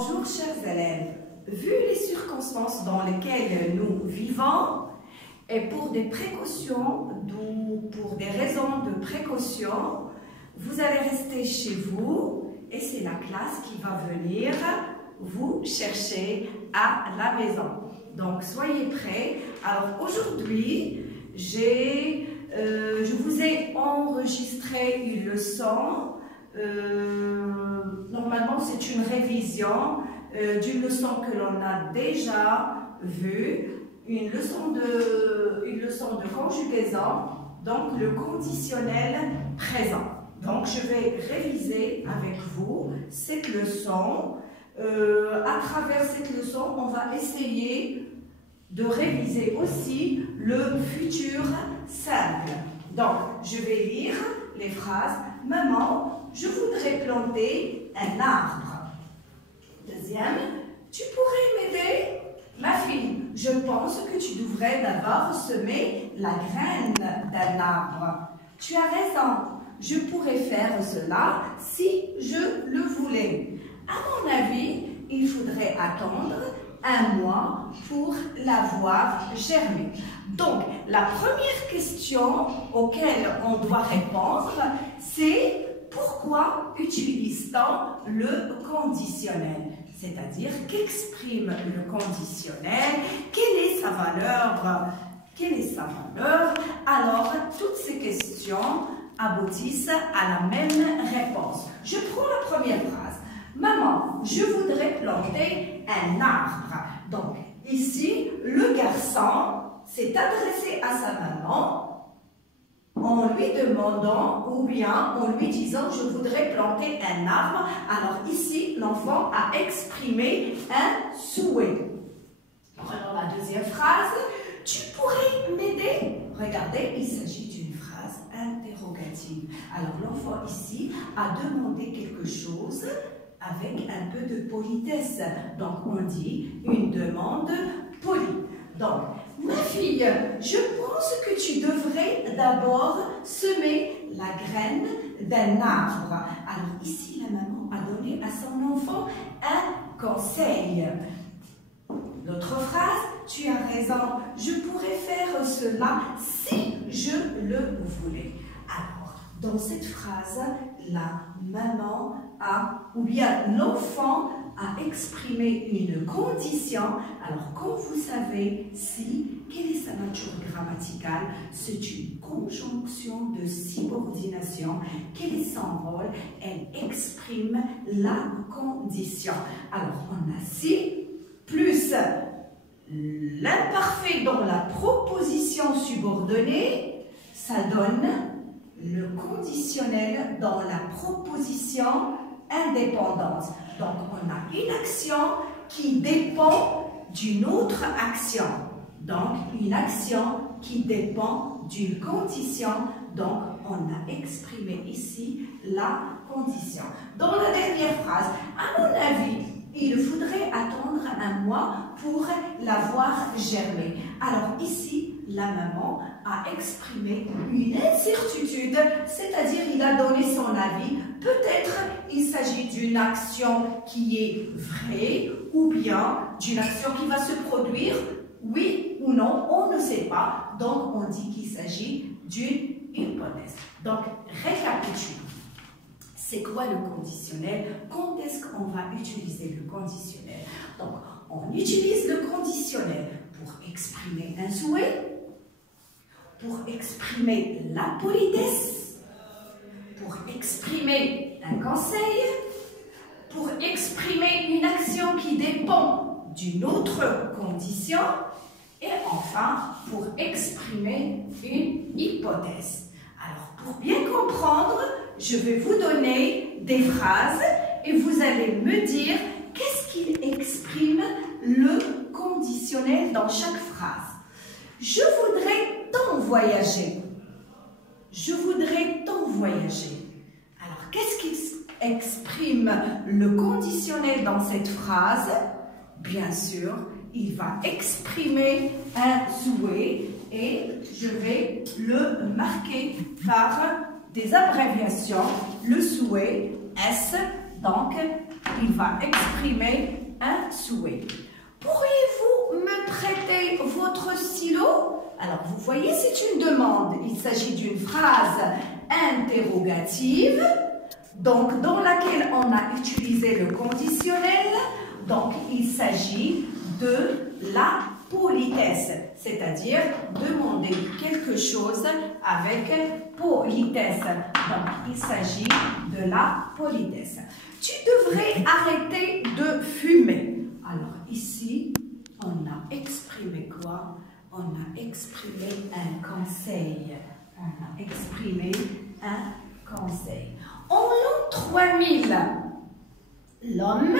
Bonjour chers élèves, vu les circonstances dans lesquelles nous vivons et pour des précautions, pour des raisons de précaution, vous allez rester chez vous et c'est la classe qui va venir vous chercher à la maison. Donc soyez prêts. Alors aujourd'hui, je vous ai enregistré une leçon. Normalement, c'est une révision d'une leçon que l'on a déjà vue, une leçon de conjugaison, donc le conditionnel présent. Donc, je vais réviser avec vous cette leçon. À travers cette leçon, on va essayer de réviser aussi le futur simple. Donc, je vais lire les phrases. Maman, je voudrais planter un arbre. Deuxième, tu pourrais m'aider? Ma fille, je pense que tu devrais d'abord semer la graine d'un arbre. Tu as raison, je pourrais faire cela si je le voulais. À mon avis, il faudrait attendre un mois pour la voir germer. Donc, la première question auquel on doit répondre, c'est pourquoi utilise-t-on le conditionnel? C'est-à-dire, qu'exprime le conditionnel? Quelle est sa valeur? Quelle est sa valeur? Alors, toutes ces questions aboutissent à la même réponse. Je prends la première phrase. Maman, je voudrais planter un arbre. Donc, ici, le garçon s'est adressé à sa maman en lui demandant ou bien en lui disant « je voudrais planter un arbre ». Alors ici, l'enfant a exprimé un souhait. Prenons la deuxième phrase. « Tu pourrais m'aider ?» Regardez, il s'agit d'une phrase interrogative. Alors l'enfant ici a demandé quelque chose avec un peu de politesse. Donc on dit une demande polie. Donc, ma fille, je pense que tu devrais d'abord semer la graine d'un arbre. Alors ici, la maman a donné à son enfant un conseil. L'autre phrase, tu as raison, je pourrais faire cela si je le voulais. Alors, dans cette phrase, la maman ou bien l'enfant a exprimé une condition. Alors, comme vous savez, quelle est sa nature grammaticale? C'est une conjonction de subordination. Quel est son rôle? Elle exprime la condition. Alors, on a si plus l'imparfait dans la proposition subordonnée, ça donne le conditionnel dans la proposition indépendante. Donc, on a une action qui dépend d'une autre action. Donc, une action qui dépend d'une condition. Donc, on a exprimé ici la condition. Dans la dernière phrase, à mon avis, il faudrait attendre un mois pour la voir germer. Alors ici, la maman a exprimé une incertitude, c'est-à-dire il a donné son avis. Peut-être il s'agit d'une action qui est vraie ou bien d'une action qui va se produire, oui ou non, on ne sait pas. Donc on dit qu'il s'agit d'une hypothèse. Donc récapitulons. C'est quoi le conditionnel? Quand est-ce qu'on va utiliser le conditionnel? Donc, on utilise le conditionnel pour exprimer un souhait, pour exprimer la politesse, pour exprimer un conseil, pour exprimer une action qui dépend d'une autre condition et enfin, pour exprimer une hypothèse. Alors, pour bien comprendre, je vais vous donner des phrases et vous allez me dire qu'est-ce qu'il exprime le conditionnel dans chaque phrase. Je voudrais tant voyager. Je voudrais tant voyager. Alors, qu'est-ce qu'il exprime le conditionnel dans cette phrase? Bien sûr, il va exprimer un souhait et je vais le marquer par des abréviations, le souhait S, donc il va exprimer un souhait. Pourriez-vous me prêter votre stylo? Alors, vous voyez, c'est une demande. Il s'agit d'une phrase interrogative, donc dans laquelle on a utilisé le conditionnel. Donc, il s'agit de la politesse, c'est-à-dire demander quelque chose avec politesse. Donc, il s'agit de la politesse. Tu devrais arrêter de fumer. Alors, ici, on a exprimé quoi? On a exprimé un conseil. On a exprimé un conseil. En l'an 3000, l'homme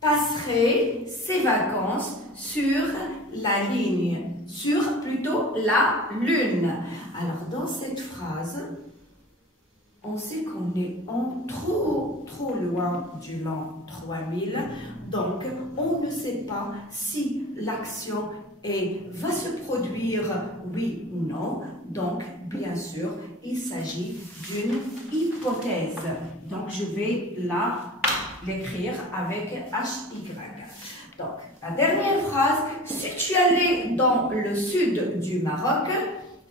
passerait ses vacances sur la ligne, sur plutôt la lune. Alors, dans cette phrase, on sait qu'on est trop loin du l'an 3000, donc on ne sait pas si l'action va se produire, oui ou non. Donc, bien sûr, il s'agit d'une hypothèse. Donc, je vais l'écrire avec HY. Donc, la dernière phrase, si tu allais dans le sud du Maroc,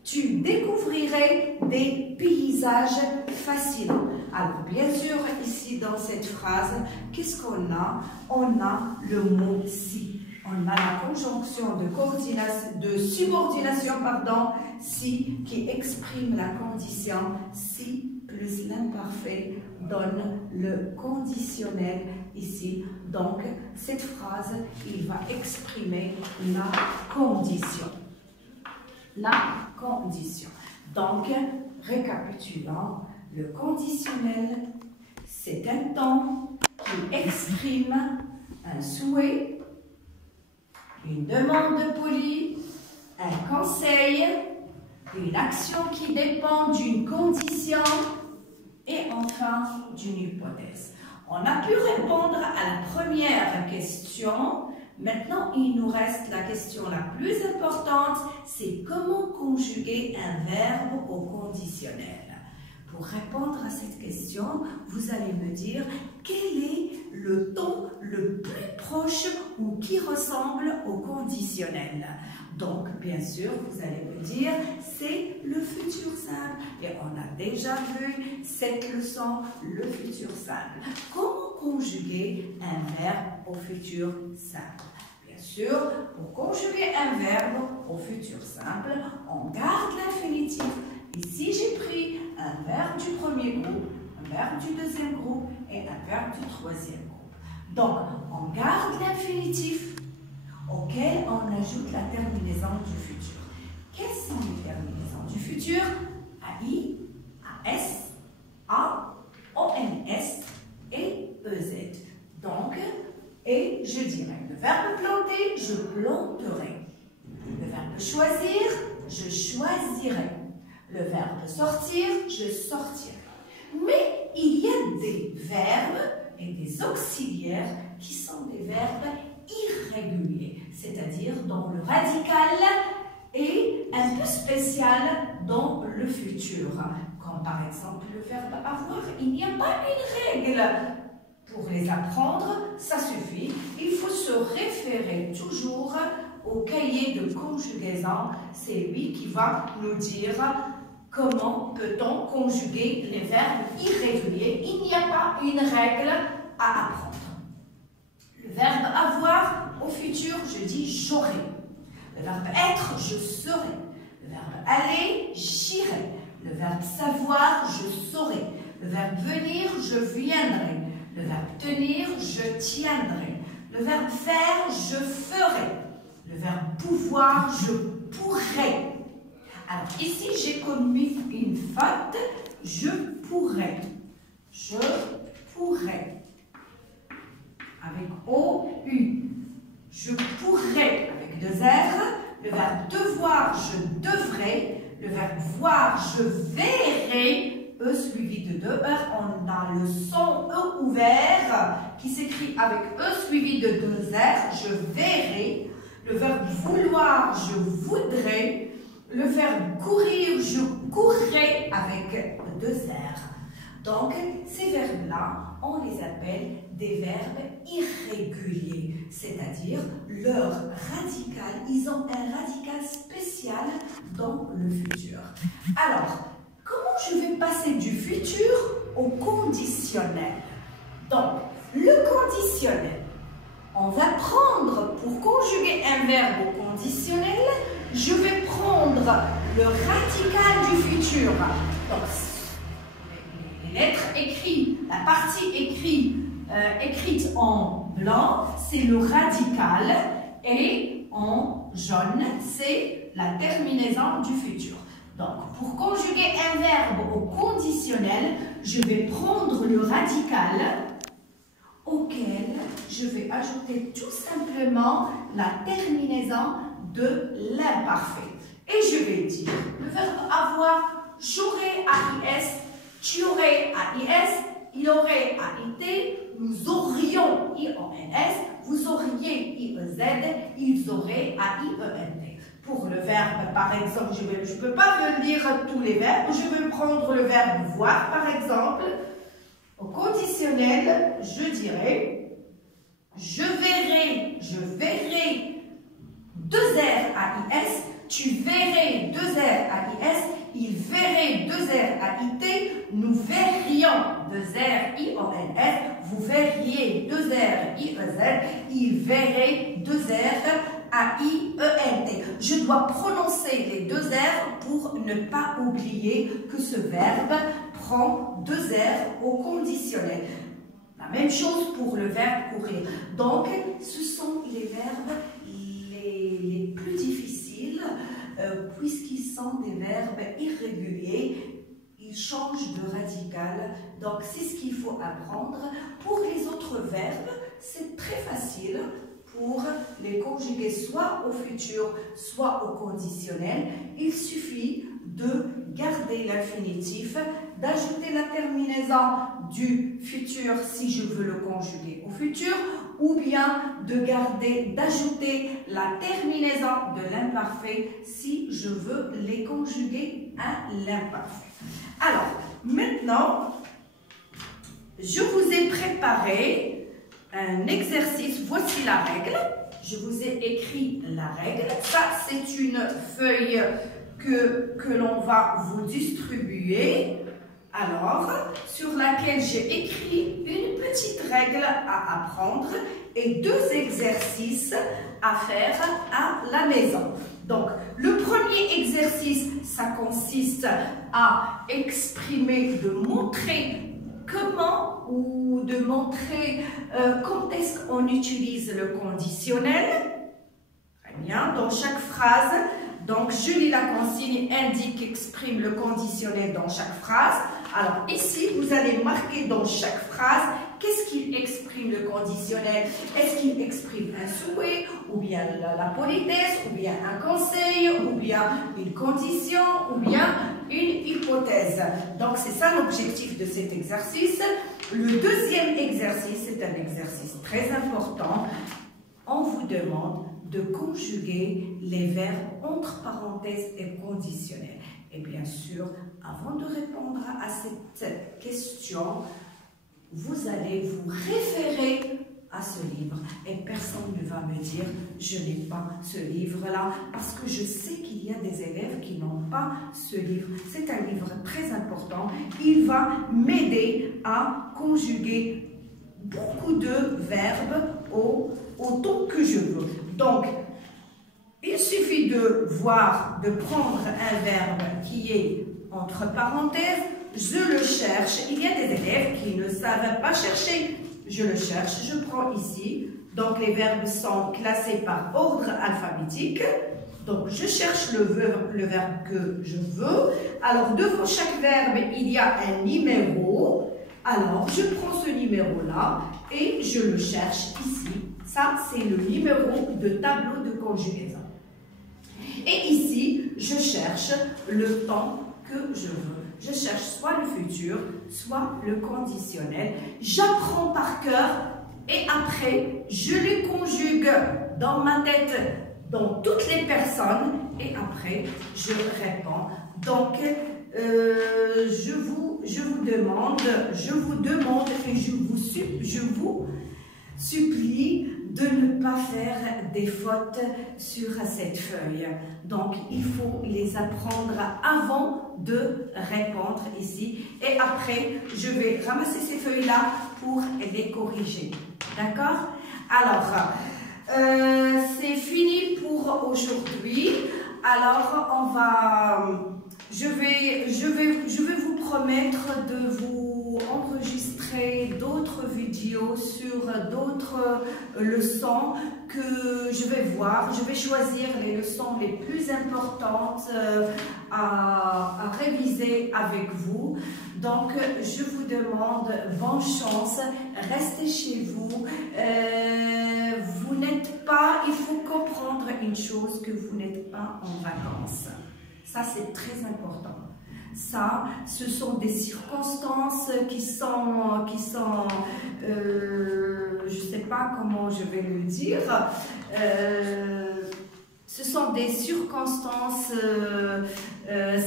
tu découvrirais des paysages fascinants. Alors, bien sûr, ici, dans cette phrase, qu'est-ce qu'on a? On a le mot « si ». On a la conjonction de subordination, si, qui exprime la condition si plus l'imparfait donne le conditionnel ici. Donc, cette phrase, il va exprimer la condition. La condition. Donc, récapitulons, le conditionnel, c'est un temps qui exprime un souhait, une demande polie, un conseil, une action qui dépend d'une condition et enfin d'une hypothèse. On a pu répondre à la première question. Maintenant, il nous reste la question la plus importante, c'est comment conjuguer un verbe au conditionnel. Pour répondre à cette question, vous allez me dire quel est le ton le plus proche ou qui ressemble au conditionnel. Donc, bien sûr, vous allez me dire, c'est le futur simple. Et on a déjà vu cette leçon, le futur simple. Comment conjuguer un verbe au futur simple? Bien sûr, pour conjuguer un verbe au futur simple, on garde l'infinitif. Ici, j'ai pris un verbe du premier groupe, un verbe du deuxième groupe et un verbe du troisième groupe. Donc, on garde l'infinitif auquel on ajoute la terminaison du futur. Quelles sont les terminaisons du futur? AI, AS, A, ONS et EZ. Donc, et je dirais, le verbe planter, je planterai. Le verbe choisir, je choisirai. Le verbe sortir, je sortirai. Mais il y a des verbes et des auxiliaires qui sont des verbes irréguliers, c'est-à-dire dont le radical est un peu spécial dans le futur. Comme par exemple le verbe avoir, il n'y a pas une règle. Pour les apprendre, ça suffit. Il faut se référer toujours au cahier de conjugaison. C'est lui qui va nous dire comment peut-on conjuguer les verbes irréguliers. Il n'y a pas une règle à apprendre. Le verbe avoir, au futur, je dis j'aurai. Le verbe être, je serai. Le verbe aller, j'irai. Le verbe savoir, je saurai. Le verbe venir, je viendrai. Le verbe tenir, je tiendrai. Le verbe faire, je ferai. Le verbe pouvoir, je pourrai. Alors ici, j'ai commis une faute. Je pourrais. Je pourrais. Avec O-U. Je pourrais avec deux R. Le verbe devoir, je devrais. Le verbe voir, je verrai. E suivi de deux R. On a le son E ouvert qui s'écrit avec E suivi de deux R. Je verrai. Le verbe vouloir, je voudrais. Le verbe courir, je courrai avec deux R. Donc, ces verbes-là, on les appelle des verbes irréguliers, c'est-à-dire leur radical, ils ont un radical spécial dans le futur. Alors, comment je vais passer du futur au conditionnel? Donc, le conditionnel, on va prendre, pour conjuguer un verbe au conditionnel, je vais prendre le radical du futur. Donc, les lettres écrites, la partie écrite en blanc, c'est le radical, et en jaune, c'est la terminaison du futur. Donc, pour conjuguer un verbe au conditionnel, je vais prendre le radical auquel je vais ajouter tout simplement la terminaison de l'imparfait. Et je vais dire le verbe avoir, j'aurais AIS, tu aurais AIS, il aurait AIT, nous aurions IONS, vous auriez IEZ, ils auraient AIENT. Pour le verbe, par exemple, je ne peux pas lire tous les verbes, je vais prendre le verbe voir, par exemple. Au conditionnel, je dirais je verrai, deux R AIS, tu verrais deux R AIS, il verrait deux R AIT, nous verrions deux R IONS, vous verriez deux R IEZ, il verrait deux R AIENT. Je dois prononcer les deux R pour ne pas oublier que ce verbe prend deux R au conditionnel. La même chose pour le verbe courir. Donc, ce sont les verbes les plus difficiles puisqu'ils sont des verbes irréguliers. Ils changent de radical. Donc, c'est ce qu'il faut apprendre. Pour les autres verbes, c'est très facile pour les conjuguer soit au futur, soit au conditionnel. Il suffit de garder l'infinitif, d'ajouter la terminaison du futur si je veux le conjuguer au futur, ou bien d'ajouter la terminaison de l'imparfait si je veux les conjuguer à l'imparfait. Alors, maintenant, je vous ai préparé un exercice. Voici la règle. Je vous ai écrit la règle. Ça, c'est une feuille que l'on va vous distribuer. Alors, sur laquelle j'ai écrit une petite règle à apprendre et deux exercices à faire à la maison. Donc, le premier exercice, ça consiste à exprimer, de montrer comment ou de montrer quand est-ce qu'on utilise le conditionnel. Très bien, dans chaque phrase. Donc, je lis la consigne, indique, exprime le conditionnel dans chaque phrase. Alors, ici, vous allez marquer dans chaque phrase qu'est-ce qu'il exprime le conditionnel. Est-ce qu'il exprime un souhait, ou bien la politesse, ou bien un conseil, ou bien une condition, ou bien une hypothèse. Donc, c'est ça l'objectif de cet exercice. Le deuxième exercice, c'est un exercice très important. On vous demande de conjuguer les verbes entre parenthèses et conditionnels. Et bien sûr, avant de répondre à cette question, vous allez vous référer à ce livre. Et personne ne va me dire, je n'ai pas ce livre-là, parce que je sais qu'il y a des élèves qui n'ont pas ce livre. C'est un livre très important. Il va m'aider à conjuguer beaucoup de verbes autant que je veux. Donc, il suffit de prendre un verbe qui est entre parenthèses, je le cherche. Il y a des élèves qui ne savent pas chercher. Je le cherche, je prends ici. Donc, les verbes sont classés par ordre alphabétique. Donc, je cherche le verbe que je veux. Alors, devant chaque verbe, il y a un numéro. Alors, je prends ce numéro-là et je le cherche ici. Ça, c'est le numéro de tableau de conjugaison. Et ici, je cherche le temps que je veux. Je cherche soit le futur, soit le conditionnel. J'apprends par cœur et après, je les conjugue dans ma tête, dans toutes les personnes. Et après, je réponds. Donc, je vous demande et je vous supplie de ne pas faire des fautes sur cette feuille. Donc, il faut les apprendre avant de répondre ici. Et après, je vais ramasser ces feuilles-là pour les corriger. D'accord? Alors, c'est fini pour aujourd'hui. Alors, je vais vous promettre de vous enregistrer d'autres vidéos sur d'autres leçons que je vais voir. Je vais choisir les leçons les plus importantes à réviser avec vous. Donc, je vous demande bonne chance. Restez chez vous. Vous n'êtes pas, il faut comprendre une chose, que vous n'êtes pas en vacances. Ça, c'est très important. Ça, ce sont des circonstances qui sont je ne sais pas comment je vais le dire, ce sont des circonstances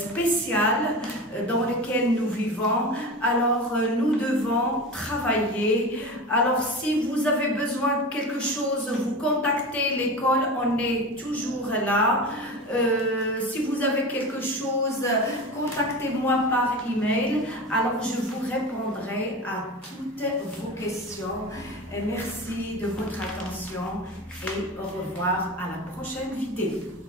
spéciales dans lesquelles nous vivons. Alors, nous devons travailler. Alors, si vous avez besoin de quelque chose, vous contactez l'école, on est toujours là. Si vous avez quelque chose, contactez-moi par email. Alors, je vous répondrai à toutes vos questions. Et merci de votre attention et au revoir à la prochaine vidéo.